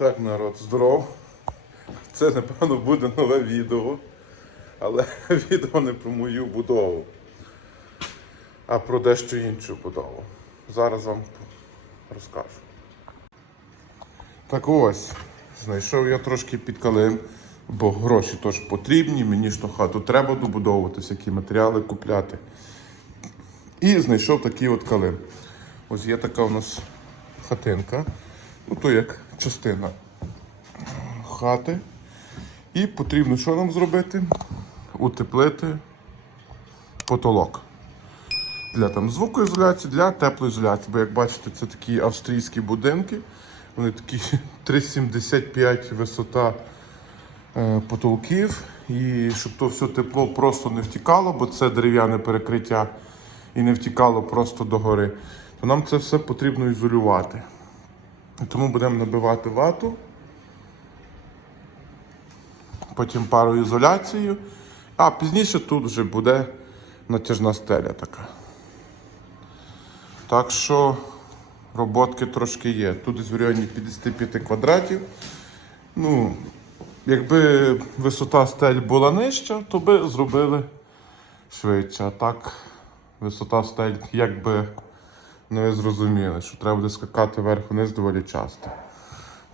Так, народ, здоров. Це, напевно, буде нове відео. Але відео не про мою будову, а про дещо іншу будову. Зараз вам розкажу. Так ось, знайшов я трошки під калим, бо гроші теж потрібні, мені ж то хату треба добудовувати, всякі матеріали купляти. І знайшов такий от калим. Ось є така у нас хатинка. Ну, то як частина хати. І потрібно що нам зробити? Утеплити потолок. Для там звукоізоляції, для теплоізоляції. Бо як бачите, це такі австрійські будинки. Вони такі 3,75 висота е, потолків. І щоб то все тепло просто не втікало, бо це дерев'яне перекриття і не втікало просто догори, то нам це все потрібно ізолювати. Тому будемо набивати вату, потім пароізоляцію, а пізніше тут вже буде натяжна стеля така. Так що роботки трошки є. Тут в районі 55 квадратів. Ну, якби висота стель була нижча, то би зробили швидше. А так, висота стель, якби ну ви зрозуміли, що треба буде скакати вверх-вниз доволі часто.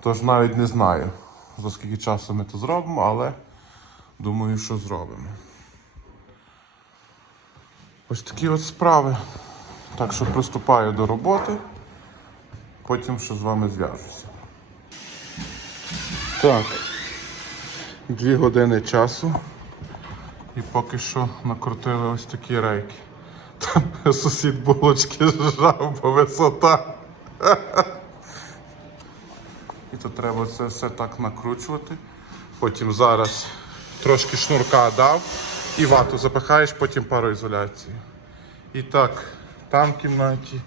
Тож навіть не знаю, за скільки часу ми це зробимо, але думаю, що зробимо. Ось такі от справи. Так що приступаю до роботи, потім ще з вами зв'яжуся. Так, дві години часу. І поки що накрутили ось такі рейки. Там сусід булочки жав, бо висота. І то треба це все так накручувати. Потім зараз трошки шнурка дав і вату запихаєш, потім пароізоляцію. І так, там в кімнаті,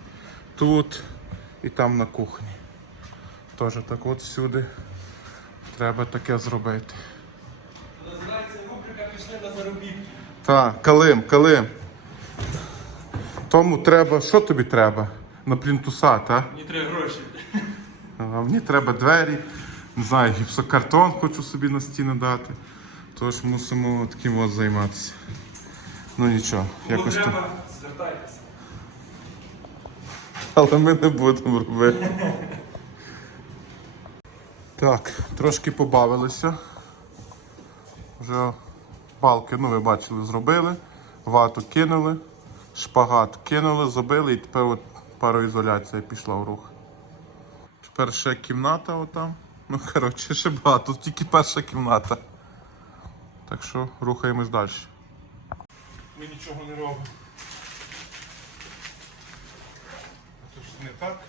тут і там на кухні. Теж так от всюди треба таке зробити. Називається рубрика пішли на заробітки. Так, Калим, Калим. Тому треба, що тобі треба? На плінтуса, так? Мені треба гроші. А мені треба двері, не знаю, гіпсокартон хочу собі на стіну дати. Тож мусимо таким от займатися. Ну нічого, Кому якось то. звертайтеся. Але ми не будемо робити. Так, трошки побавилися. Вже балки, ну ви бачили, зробили, вату кинули, шпагат кинули, забили і тепер от пароізоляція пішла в рух. Тепер ще кімната отам. Ну, коротше, ще багато, тільки перша кімната. Так що рухаємось далі. Ми нічого не робимо. Це ж не так.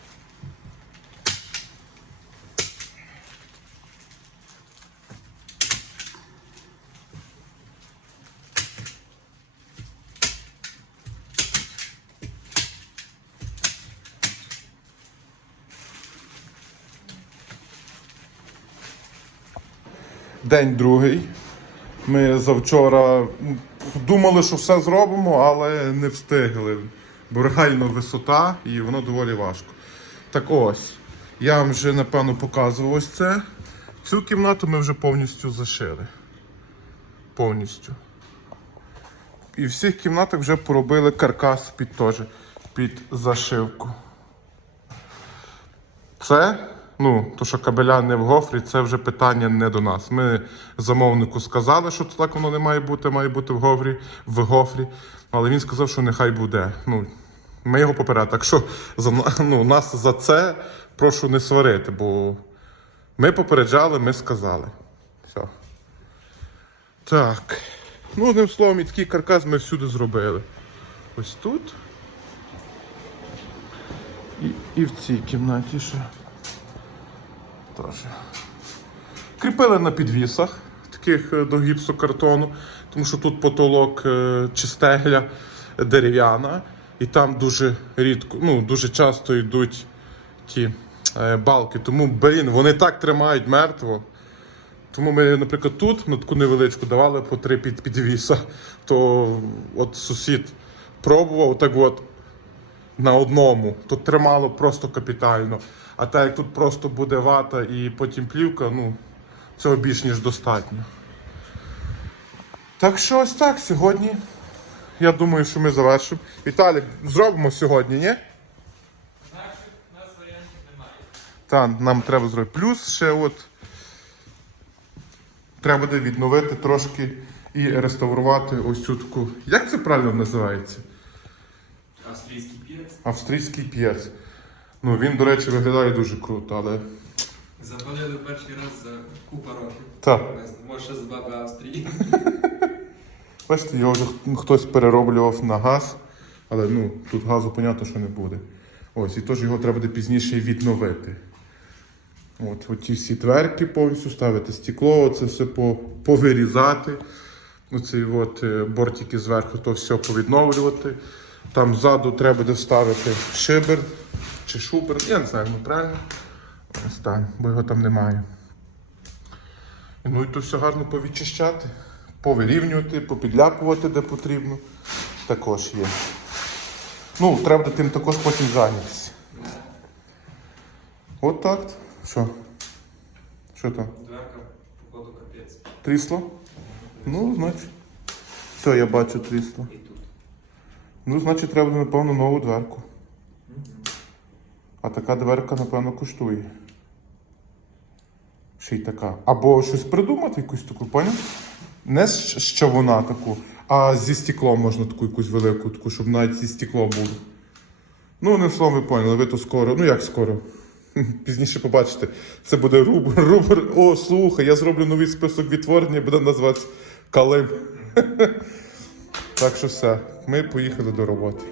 День другий. Ми завчора думали, що все зробимо, але не встигли. Бо реально висота і воно доволі важко. Так ось, я вам вже напевно показував ось це. Цю кімнату ми вже повністю зашили. Повністю. І в всіх кімнатах вже поробили каркас під теж, під зашивку. Це, ну, то, що кабеля не в гофрі, це вже питання не до нас. Ми замовнику сказали, що так воно не має бути, має бути в гофрі, в гофрі. Але він сказав, що нехай буде. Ну, ми його попередили. Так що за, ну, нас за це прошу не сварити, бо ми попереджали, ми сказали. Все. Так. Ну, одним словом, і такий каркас ми всюди зробили. Ось тут. І, і в цій кімнаті ще. Теж. Кріпили на підвісах, таких е, до гіпсокартону, тому що тут потолок е, чи стегля дерев'яна, і там дуже рідко, ну, дуже часто йдуть ті е, балки. Тому, блін, вони так тримають мертво. Тому ми, наприклад, тут на таку невеличку давали по три під підвіса, то от сусід пробував так от на одному, то тримало просто капітально. А так як тут просто буде вата і потім плівка, ну, цього більш ніж достатньо. Так що ось так сьогодні. Я думаю, що ми завершимо. Віталік, зробимо сьогодні, ні? Та, нам треба зробити. Плюс ще от треба буде відновити трошки і реставрувати ось цю таку. Як це правильно називається? Австрійський піц. Австрійський п'єц. Ну він, до речі, виглядає дуже круто, але. Запалили перший раз за купа років. Так. Може з баби Австрії. Бачите, його вже хтось перероблював на газ, але ну, тут газу, понятно, що не буде. Ось, і тож його треба буде пізніше відновити. От, оті всі дверки повністю ставити стекло, це все повирізати. Оці от е, бортики зверху, то все повідновлювати. Там ззаду треба буде ставити шибер чи шубер, я не знаю, ну правильно. Ось бо його там немає. Ну і то все гарно повідчищати, повирівнювати, попідляпувати, де потрібно. Також є. Ну, треба буде тим також потім зайнятися. От так. Що? Що там? Трісло? Ну, значить. Все, я бачу трісло. Ну, значить, треба, напевно, нову дверку. А така дверка, напевно, коштує. Ще й така. Або щось придумати, якусь таку, поняв? Не що вона таку, а зі стеклом можна таку якусь велику, таку, щоб навіть зі стекло було. Ну, не словом, ви поняли, ви то скоро. Ну як скоро? Пізніше побачите. Це буде рубр, рубр. О, слухай, я зроблю новий список відтворення, буде називатися Калим. Так що все, ми поїхали до роботи.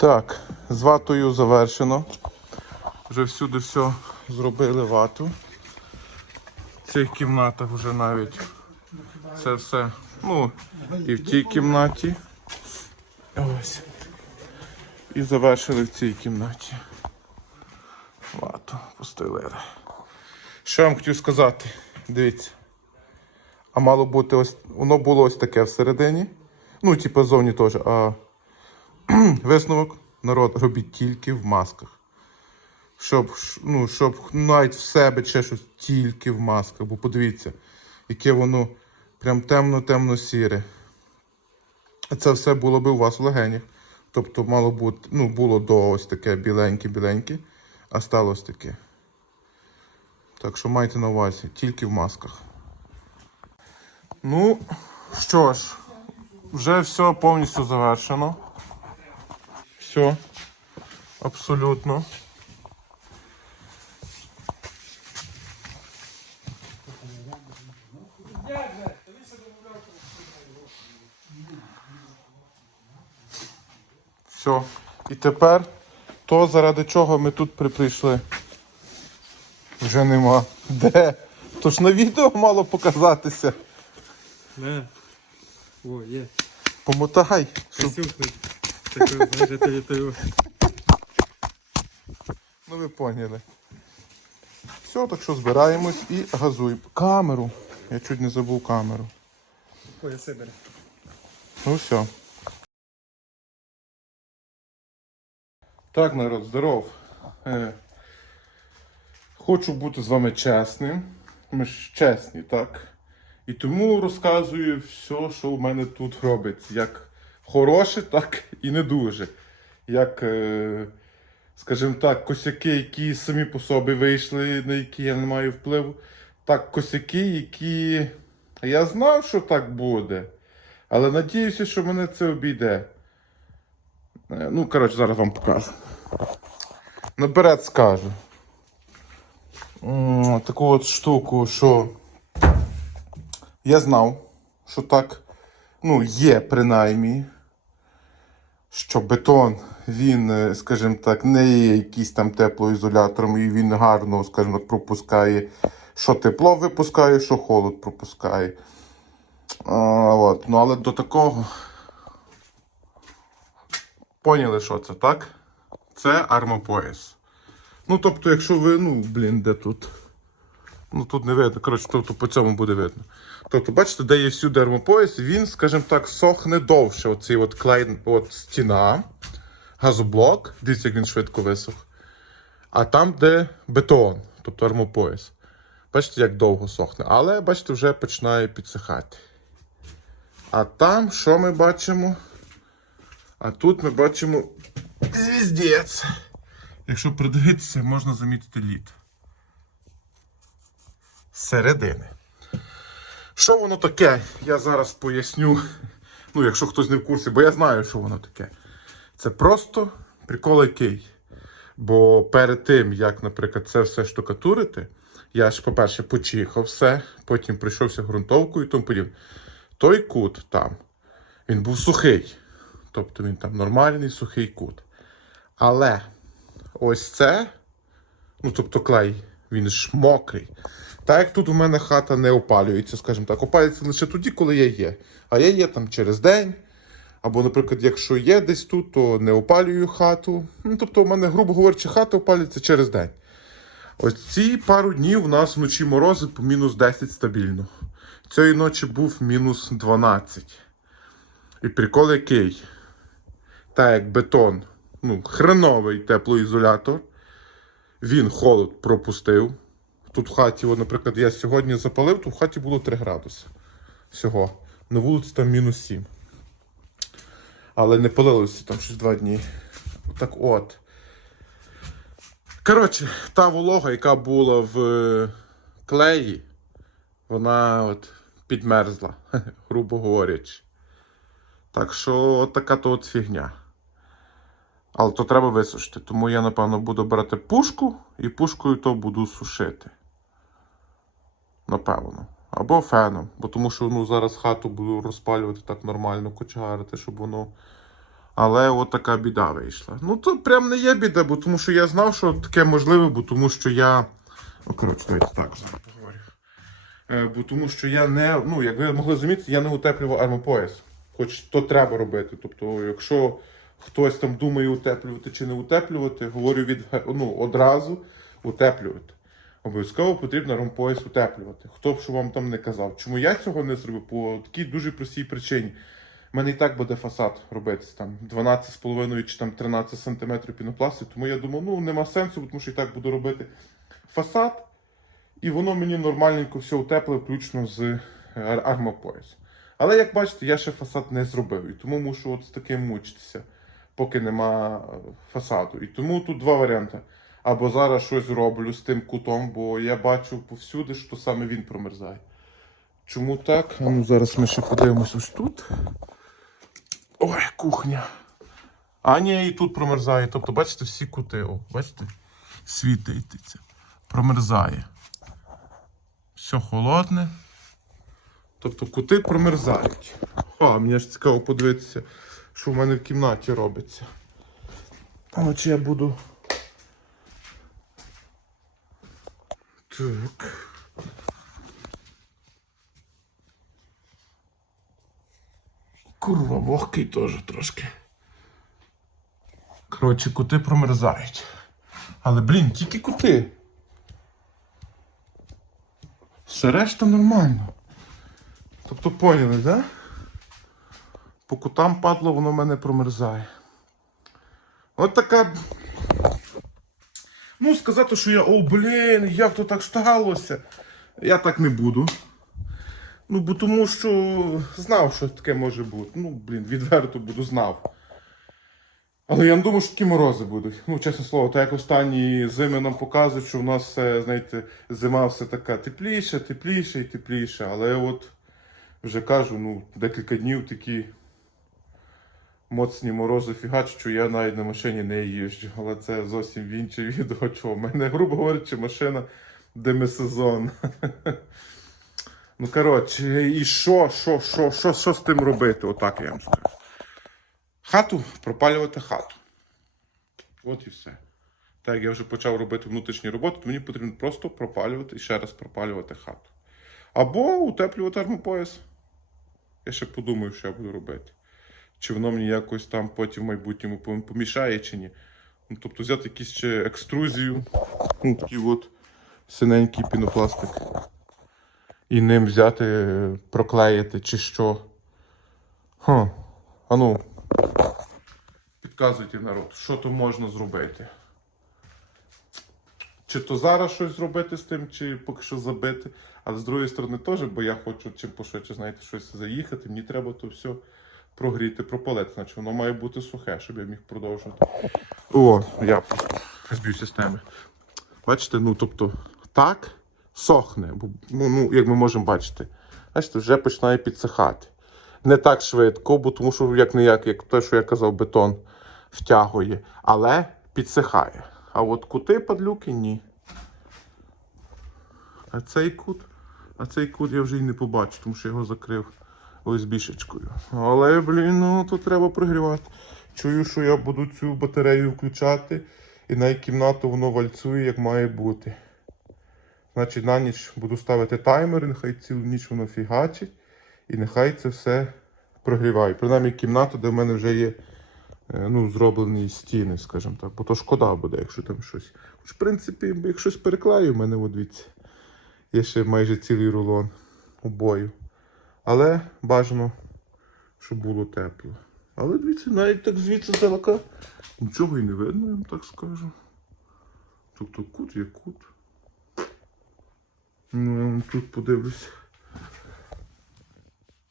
Так, з ватою завершено. Вже всюди все зробили вату. В цих кімнатах вже навіть це все. Ну, і в тій кімнаті. Ось. І завершили в цій кімнаті. Вату постелили. Що я вам хотів сказати? Дивіться. А мало бути ось. Воно було ось таке всередині. Ну, типу, зовні теж. А Висновок, народ, робіть тільки в масках. Щоб, ну, щоб навіть в себе чи щось тільки в масках. Бо подивіться, яке воно прям темно-темно-сіре. Це все було би у вас в легенях. Тобто мало бути, ну, було до ось таке біленьке-біленьке, а стало ось таке. Так що майте на увазі, тільки в масках. Ну, що ж, вже все повністю завершено. Все. Абсолютно. Все. І тепер то, заради чого ми тут при- прийшли. Вже нема. Де? То ж на відео мало показатися. Не. О, є. Помотай. Щоб... Присюхнуть. Ну ви поняли. Все, так що збираємось і газуємо. Камеру. Я чуть не забув камеру. Ой, Сибир. Ну все. Так, народ, здоров. Е, хочу бути з вами чесним. Ми ж чесні, так? І тому розказую все, що в мене тут робиться. Як хороше, так і не дуже. Як, е, скажімо так, косяки, які самі по собі вийшли, на які я не маю впливу. Так, косяки, які. Я знав, що так буде. Але надіюся, що мене це обійде. Е, Ну, коротше, зараз вам покажу. Наперед скажу. Таку от штуку, що я знав, що так, ну, є принаймні, що бетон, він, е, скажімо так, не є якийсь там теплоізолятором, і він гарно, скажімо так, пропускає, що тепло випускає, що холод пропускає. А, от. Ну, але до такого. Поняли, що це, так? Це армопояс. Ну, тобто, якщо ви, ну, блін, де тут? Ну тут не видно. Коротше, тобто по цьому буде видно. Тобто, бачите, де є всюди армопояс, він, скажімо так, сохне довше. Оцей от клей, от стіна, газоблок, дивіться, як він швидко висох. А там, де бетон, тобто армопояс. Бачите, як довго сохне. Але, бачите, вже починає підсихати. А там що ми бачимо? А тут ми бачимо звіздець. Якщо придивитися, можна замітити лід. Середини. Що воно таке? Я зараз поясню. Ну, якщо хтось не в курсі, бо я знаю, що воно таке. Це просто прикол який. Бо перед тим, як, наприклад, це все штукатурити, я ж, по-перше, почихав все, потім прийшовся ґрунтовкою і тому подібне. Той кут там, він був сухий. Тобто він там нормальний сухий кут. Але ось це, ну тобто клей, він ж мокрий. Так як тут у мене хата не опалюється, скажімо так, опалюється лише тоді, коли я є. А я є там через день. Або, наприклад, якщо є десь тут, то не опалюю хату. Ну, тобто, у мене, грубо говорячи, хата опалюється через день. Ось ці пару днів у нас вночі морози по мінус 10 стабільно. Цієї ночі був мінус 12. І прикол який? Так як бетон, ну, хреновий теплоізолятор, він холод пропустив. Тут в хаті, от, наприклад, я сьогодні запалив, то в хаті було 3 градуси. Всього. На вулиці там мінус 7. Але не палилося там щось 2 дні. Так от. Коротше, та волога, яка була в е, клеї, вона от підмерзла, грубо говорячи. Так що от така то от фігня. Але то треба висушити. Тому я, напевно, буду брати пушку і пушкою то буду сушити. Напевно. Або феном. Бо тому що ну, зараз хату буду розпалювати так нормально, кочегарити, щоб воно. Але от така біда вийшла. Ну то прям не є біда, бо тому що я знав, що таке можливе, бо тому що я. Ну, коротше, давайте так зараз поговорю. Е, бо тому що я не, ну, як ви могли замітити, я не утеплював армопояс. Хоч то треба робити. Тобто, якщо хтось там думає утеплювати чи не утеплювати, говорю від ну, одразу утеплювати. Обов'язково потрібно армопояс утеплювати. Хто б що вам там не казав. Чому я цього не зробив? По такій дуже простій причині. У мене і так буде фасад робитися там 12,5 чи там 13 см пінопласту, тому я думав, ну нема сенсу, тому що і так буду робити фасад. І воно мені нормальненько все утепле, включно з ар- армопоясом. Але як бачите, я ще фасад не зробив. І тому мушу от з таким мучитися, поки нема е, фасаду. І тому тут два варіанти. Або зараз щось роблю з тим кутом, бо я бачу повсюди, що саме він промерзає. Чому так? А ну зараз ми ще подивимось ось тут. Ой, кухня. А ні, і тут промерзає. Тобто, бачите, всі кути. О, бачите? Світиться. Промерзає. Все холодне. Тобто кути промерзають. А, мені ж цікаво подивитися, що в мене в кімнаті робиться. А ну чи я буду. Так. Курва, вогкий теж трошки. Коротше, кути промерзають. Але, блін, тільки кути. Все решта нормально. Тобто поняли, да? По кутам падло, воно в мене промерзає. От така. Ну, сказати, що я, о, блін, як то так сталося. Я так не буду. Ну, бо тому що знав, що таке може бути. Ну, блін, відверто буду знав. Але я не думаю, що такі морози будуть. Ну, чесне слово, так як останні зими нам показують, що в нас знаєте, зима все така тепліша, тепліша і тепліша. Але от вже кажу, ну, декілька днів такі моцні морози фігач, що я навіть на машині не їжджу. Але це зовсім в інше відео. Чого? У мене, грубо говорячи, машина демисезон. Ну, коротше, і що, що, що, що, що з тим робити? Отак я вам скажу. Хату пропалювати хату. От і все. Так як я вже почав робити внутрішні роботи, то мені потрібно просто пропалювати і ще раз пропалювати хату. Або утеплювати армопояс. Я ще подумаю, що я буду робити. Чи воно мені якось там потім в майбутньому помішає, чи ні. Ну, тобто взяти якусь ще екструзію, ну, такий от синенький пінопластик. І ним взяти, е, проклеїти, чи що. Хм. А ну. Підказуйте народ, що то можна зробити. Чи то зараз щось зробити з тим, чи поки що забити. Але з другої сторони теж, бо я хочу чим пошвидше, знаєте, щось заїхати. Мені треба то все прогріти, пропалити. Значить, воно має бути сухе, щоб я міг продовжувати. О, я зб'ю системи. Бачите, ну тобто так сохне. Ну, ну, як ми можемо бачити, бачите, вже починає підсихати. Не так швидко, бо тому що як не як, як те, що я казав, бетон втягує, але підсихає. А от кути падлюки ні. А цей кут, а цей кут я вже й не побачу, тому що його закрив ОСБ-шечкою. Але, блін, ну то треба прогрівати. Чую, що я буду цю батарею включати, і на кімнату воно вальцює, як має бути. Значить, на ніч буду ставити таймер, нехай цілу ніч воно фігачить, і нехай це все прогріває. Принаймні кімната, де в мене вже є е, ну, зроблені стіни, скажімо так. Бо то шкода буде, якщо там щось. Хоч, в принципі, як переклею, в мене от дивіться. Є ще майже цілий рулон обою. Але бажано, щоб було тепло. Але дивіться, навіть так звідси здалека нічого і не видно, я вам так скажу. Тобто кут є кут. Ну, я вам тут подивлюсь.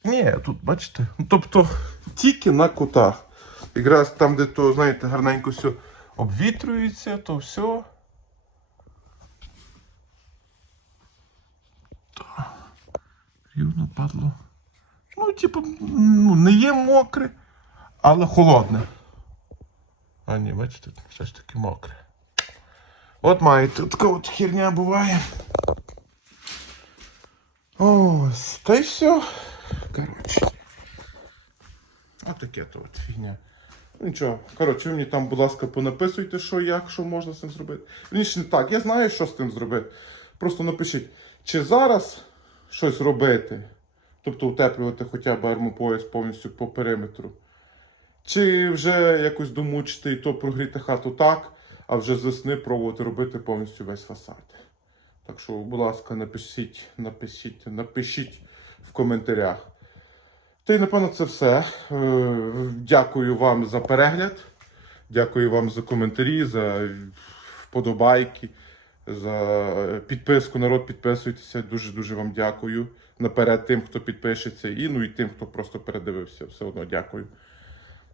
Ні, тут бачите. Тобто тільки на кутах. Якраз там, де то, знаєте, гарненько все обвітрюється, то все. Рівно падло. Ну, типу, ну, не є мокре, але холодне. А ні, бачите, все ж таки мокре. От маєте, така от херня буває. Ось, та й все. Коротше. Отаке то от фігня. Ну нічого. Коротше, ви мені там, будь ласка, понаписуйте, що як, що можна з цим зробити. Вірніше, не так, я знаю, що з цим зробити. Просто напишіть, чи зараз щось робити, тобто утеплювати хоча б армопояс повністю по периметру. Чи вже якось домучити і то прогріти хату так, а вже з весни пробувати робити повністю весь фасад. Так що, будь ласка, напишіть, напишіть, напишіть в коментарях. Та й напевно це все. Е, Дякую вам за перегляд. Дякую вам за коментарі, за вподобайки, за підписку. Народ, підписуйтеся. Дуже дуже вам дякую. Наперед тим, хто підпишеться, і ну і тим, хто просто передивився. Все одно дякую.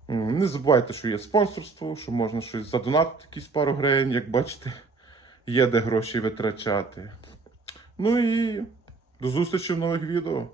Не забувайте, що є спонсорство, що можна щось задонатити, якісь пару гривень, як бачите, є де гроші витрачати. Ну і до зустрічі в нових відео.